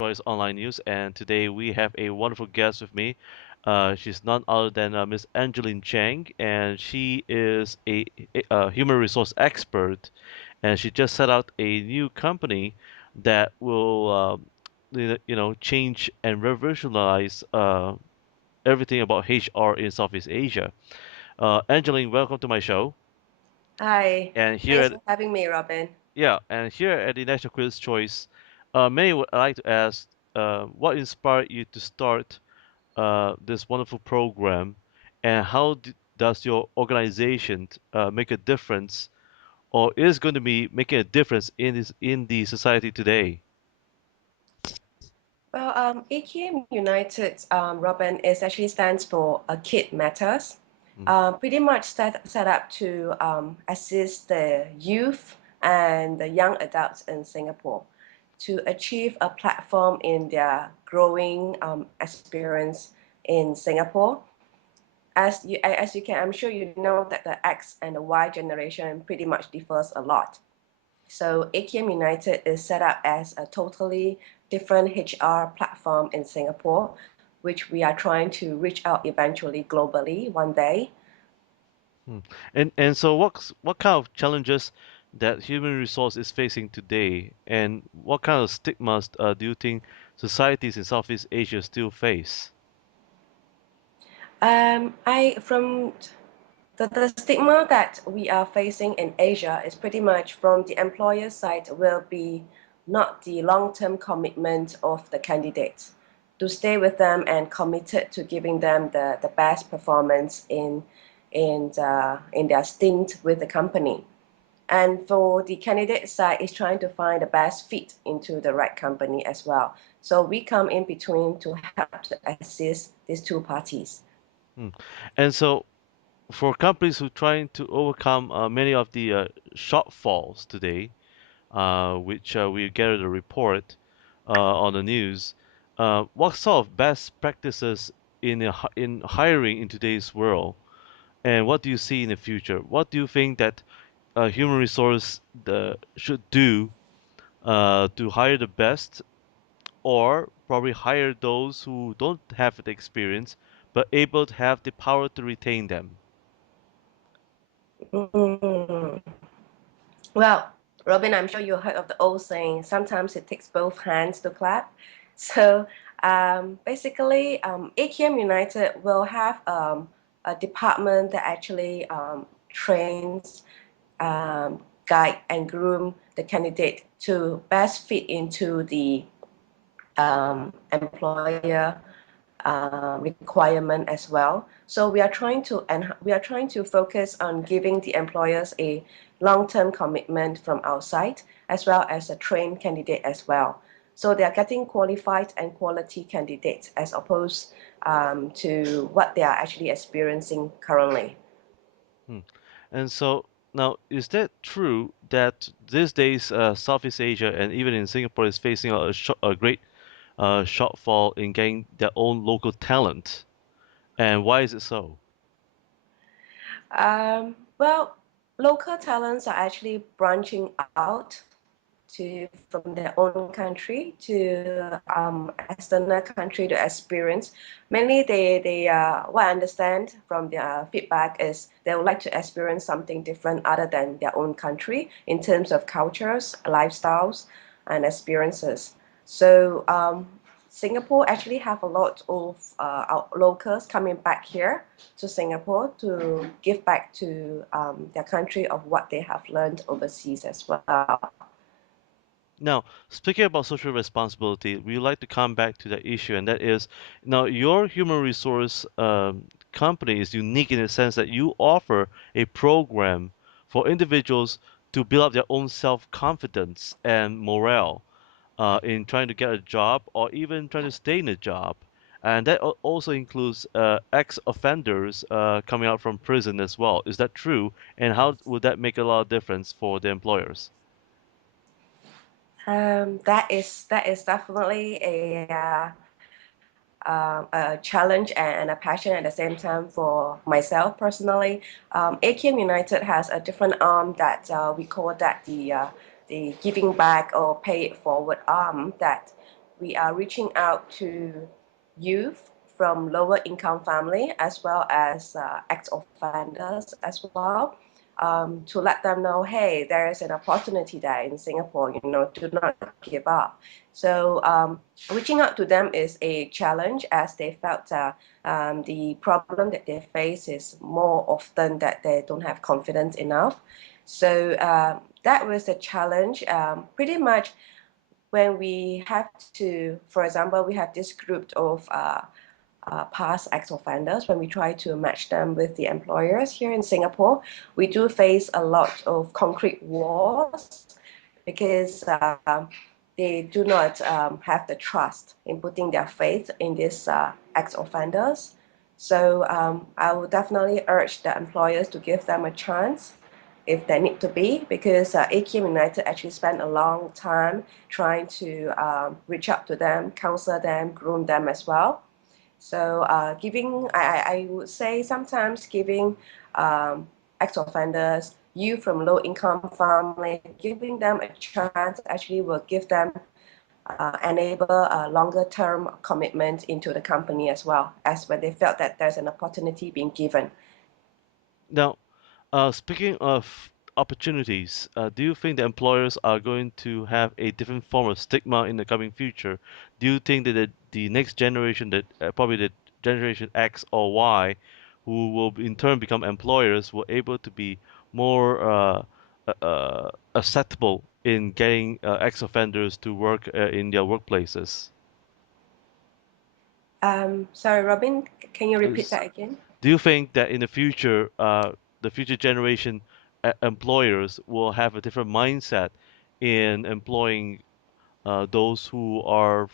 Choice Online News, and today we have a wonderful guest with me. She's none other than Miss Angeline Chang, and she is a human resource expert, and she just set out a new company that will, change and revolutionize everything about HR in Southeast Asia. Angeline, welcome to my show. Hi, And here thanks at for having me, Robin. the National Quiz Choice, many would like to ask, what inspired you to start this wonderful program, and how does your organization make a difference, or is going to be making a difference in the society today? Well, AKM United, Robin, is actually stands for Kid Matters. Mm, Pretty much set up to assist the youth and the young adults in Singapore to achieve a platform in their growing experience in Singapore. I'm sure you know that the X and the Y generation pretty much differs a lot. So AKM United is set up as a totally different HR platform in Singapore, which we are trying to reach out eventually globally one day. mm. And so what kind of challenges that human resource is facing today, and what kind of stigmas do you think societies in Southeast Asia still face? I from the stigma that we are facing in Asia is pretty much from the employer side will be not the long-term commitment of the candidates to stay with them and committed to giving them the best performance in their stint with the company. And for the candidate side is trying to find the best fit into the right company as well. So we come in between to help to assist these two parties. Mm. And so for companies who trying to overcome many of the shortfalls today, which we gathered a report on the news, what sort of best practices in hiring in today's world, and what do you see in the future? What do you think that human resource should do to hire the best, or probably hire those who don't have the experience but able to have the power to retain them? Mm. Well, Robin, I'm sure you heard of the old saying, sometimes it takes both hands to clap. So basically, AKM United will have a department that actually trains, guide, and groom the candidate to best fit into the employer requirement as well. So we are trying to focus on giving the employers a long-term commitment from our side, as well as a trained candidate as well. So they are getting qualified and quality candidates as opposed to what they are actually experiencing currently. Hmm. And so now, is that true that these days Southeast Asia and even in Singapore is facing a great shortfall in getting their own local talent? And why is it so? Well, local talents are actually branching out to from their own country to external country to experience. Mainly, what I understand from their feedback is they would like to experience something different other than their own country in terms of cultures, lifestyles, and experiences. So Singapore actually have a lot of our locals coming back here to Singapore to give back to their country of what they have learned overseas as well. Now, speaking about social responsibility, we would like to come back to that issue, and that is, now your human resource company is unique in the sense that you offer a program for individuals to build up their own self-confidence and morale in trying to get a job or even trying to stay in a job. And that also includes ex-offenders coming out from prison as well. Is that true? And how would that make a lot of difference for the employers? That is definitely a challenge and a passion at the same time for myself personally. AKM United has a different arm that we call that the giving back or pay it forward arm that we are reaching out to youth from lower income family as well as ex-offenders as well, to let them know, hey, there is an opportunity there in Singapore, do not give up. So reaching out to them is a challenge as they felt the problem that they face is more often that they don't have confidence enough. So that was a challenge. Pretty much when we have to, for example, we have this group of past ex-offenders, when we try to match them with the employers here in Singapore, we do face a lot of concrete walls because they do not have the trust in putting their faith in these ex-offenders. So I would definitely urge the employers to give them a chance if they need to be, because AKM United actually spent a long time trying to reach out to them, counsel them, groom them as well. So I would say sometimes giving ex-offenders, youth from low-income family, giving them a chance actually will give them enable a longer-term commitment into the company as well, as when they felt that there's an opportunity being given. Now, speaking of opportunities, do you think the employers are going to have a different form of stigma in the coming future? Do you think that the next generation, that probably the generation X or Y, who will in turn become employers, will able to be more acceptable in getting ex-offenders to work in their workplaces? Sorry, Robin, can you repeat Is- that again? Do you think that in the future generation employers will have a different mindset in employing those uh, who are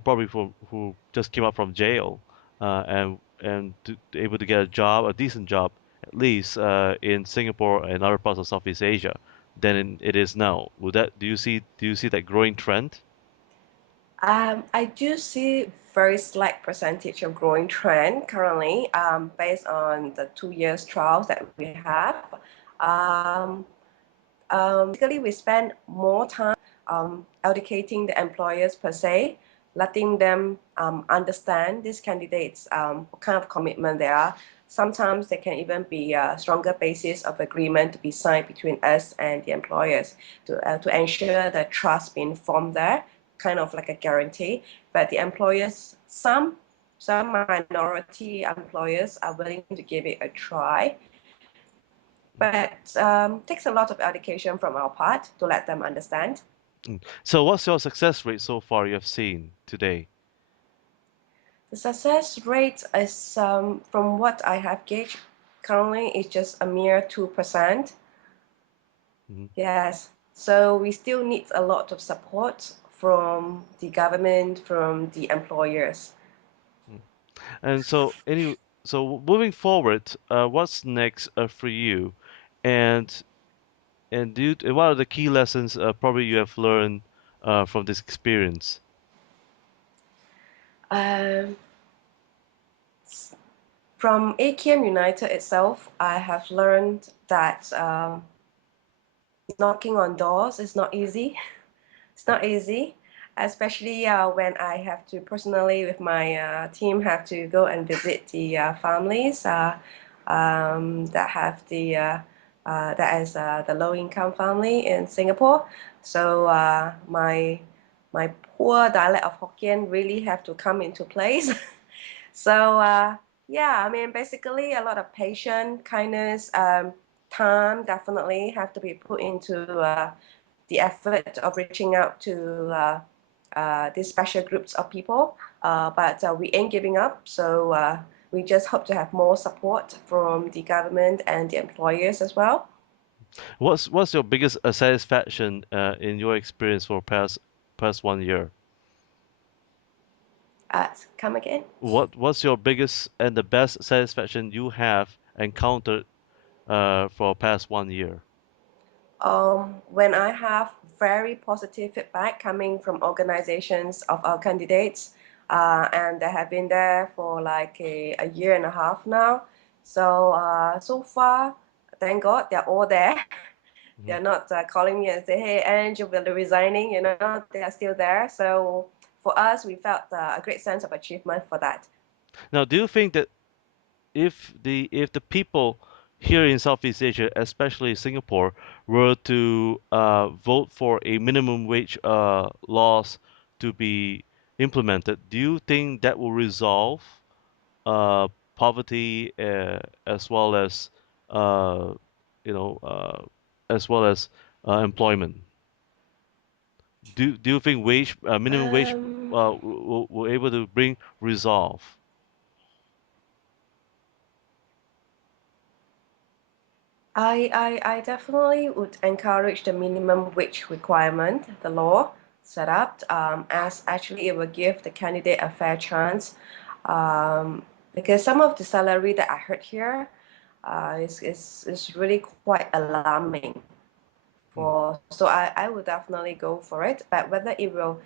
probably who just came out from jail and able to get a job, a decent job, at least in Singapore and other parts of Southeast Asia than it is now? Do you see that growing trend? I do see very slight percentage of growing trend currently, based on the 2 years trials that we have. Um, Basically, we spend more time educating the employers per se, letting them understand these candidates, what kind of commitment they are. Sometimes there can even be a stronger basis of agreement to be signed between us and the employers to ensure the trust being formed there, kind of like a guarantee. But the employers, some minority employers are willing to give it a try, but takes a lot of education from our part to let them understand. So what's your success rate so far you have seen today? The success rate is, from what I have gauged, currently is just a mere 2%. Mhm. Yes, so we still need a lot of support from the government, from the employers. Mm. And so moving forward, what's next for you? And and what are the key lessons probably you have learned from this experience? Um, from AKM United itself, I have learned that knocking on doors is not easy. It's not easy, especially when I have to personally, with my team, have to go and visit the families that have that is the low income family in Singapore. So my poor dialect of Hokkien really have to come into place. So yeah, I mean, basically a lot of patience, kindness, time definitely have to be put into the effort of reaching out to these special groups of people. But we ain't giving up, so we just hope to have more support from the government and the employers as well. What's your biggest satisfaction in your experience for past 1 year? Come again? What's your biggest and the best satisfaction you have encountered for past 1 year? When I have very positive feedback coming from organizations of our candidates, and they have been there for like a year and a half now. So so far, thank God they're all there. Mhm. They're not calling me and say, "Hey, Ange, you'll be resigning." They are still there. So for us, we felt a great sense of achievement for that. Now, do you think that if the people here in Southeast Asia, especially Singapore, were to vote for a minimum wage laws to be implemented, do you think that will resolve uh, poverty as well as uh, you know as well as employment? Do you think minimum wage Um, will able to bring resolve? I definitely would encourage the minimum wage requirement, the law set up, as actually it will give the candidate a fair chance. Because some of the salary that I heard here is really quite alarming. Hmm. So I would definitely go for it. But whether it will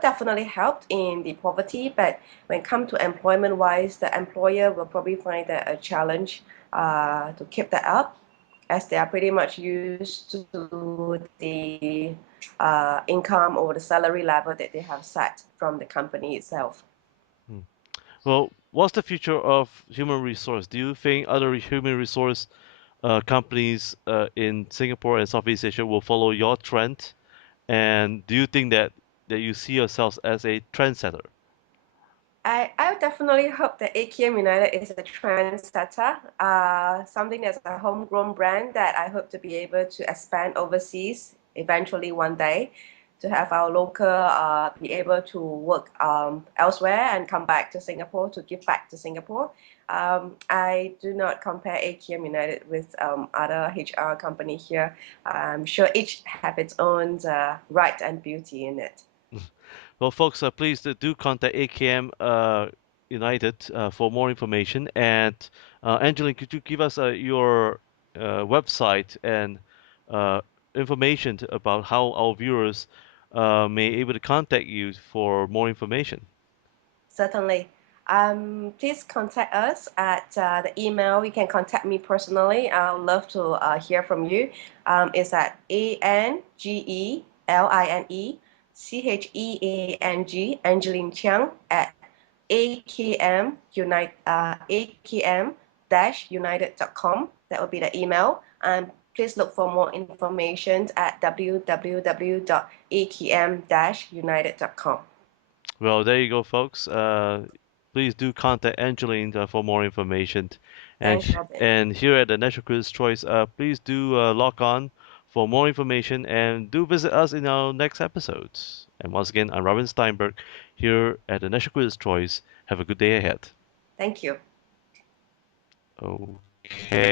definitely help in the poverty. But when it comes to employment wise, the employer will probably find that a challenge to keep that up, as they are pretty much used to the income or the salary level that they have set from the company itself. Hmm. Well, what's the future of human resource? Do you think other human resource companies in Singapore and Southeast Asia will follow your trend? And do you think that you see yourselves as a trendsetter? I definitely hope that AKM United is a trendsetter, something that's a homegrown brand that I hope to be able to expand overseas eventually one day, to have our local be able to work elsewhere and come back to Singapore to give back to Singapore. I do not compare AKM United with other HR company here. I'm sure each have its own right and beauty in it. Well, folks, please do contact AKM United for more information. And Angeline, could you give us your website and uh, information about how our viewers may able to contact you for more information? Certainly. Please contact us at the email. You can contact me personally. I would love to hear from you. It's at ANGELINECHEANG, Angeline Chiang, at AKM-United.com. That will be the email. Please look for more information at www.akm-united.com. Well, there you go, folks. Please do contact Angeline for more information. Thanks, Robin. And here at the National Critics' Choice, please do log on for more information and do visit us in our next episodes. And once again, I'm Robin Steinberg here at the National Critics' Choice. Have a good day ahead. Thank you. Okay.